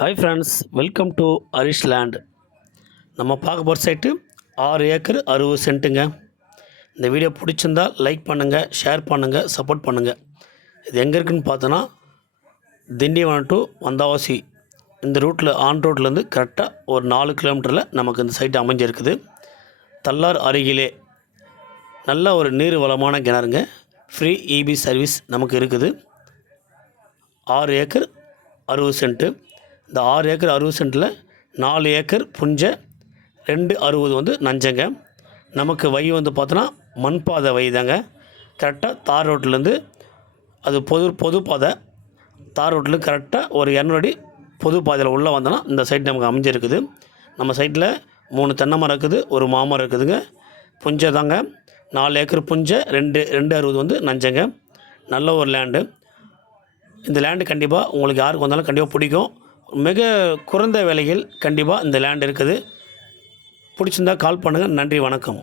Hi friends, welcome to Harish land. நம்ம பார்க்க போகிற சைட்டு 6 ஏக்கர் 60 சென்ட்டுங்க. இந்த வீடியோ பிடிச்சிருந்தால் லைக் பண்ணுங்கள், ஷேர் பண்ணுங்கள், சப்போர்ட் பண்ணுங்கள். இது எங்கே இருக்குதுன்னு பார்த்தோன்னா திண்டிவனம் டு வந்தவாசி இந்த ரூட்டில் ரோட்லேருந்து கரெக்டாக ஒரு 4 கிலோமீட்டரில் நமக்கு இந்த சைட்டு அமைஞ்சிருக்குது. தல்லார் அருகிலே நல்ல ஒரு நீர் வளமான கிணறுங்க. ஃப்ரீ இபி சர்வீஸ் நமக்கு இருக்குது. 6 ஏக்கர் 60 சென்ட்டு. இந்த 6 ஏக்கர் 60 சென்ட்டில் 4 ஏக்கர் புஞ்சை, 260 வந்து நஞ்சங்க. நமக்கு வை வந்து பார்த்தோன்னா மண்பாதை வை தாங்க. கரெக்டாக தார் ரோட்லேருந்து அது பொது பாதை. தார் ரோட்டில் கரெக்டாக ஒரு 200 அடி பொது பாதையில் உள்ளே வந்தோன்னா இந்த சைட் நமக்கு அமைஞ்சிருக்குது. நம்ம சைட்டில் 3 தென்னை மரம் இருக்குது, ஒரு மாமரம் இருக்குதுங்க. புஞ்சை தாங்க. 4 ஏக்கர் புஞ்சை, 260 வந்து நஞ்சங்க. நல்ல ஒரு லேண்டு. இந்த லேண்டு கண்டிப்பாக உங்களுக்கு யாருக்கு வந்தாலும் கண்டிப்பாக பிடிக்கும். மிக குறைந்த விலையில் கண்டிப்பாக இந்த லேண்ட் இருக்குது. பிடிச்சிருந்தால் கால் பண்ணுங்கள். நன்றி, வணக்கம்.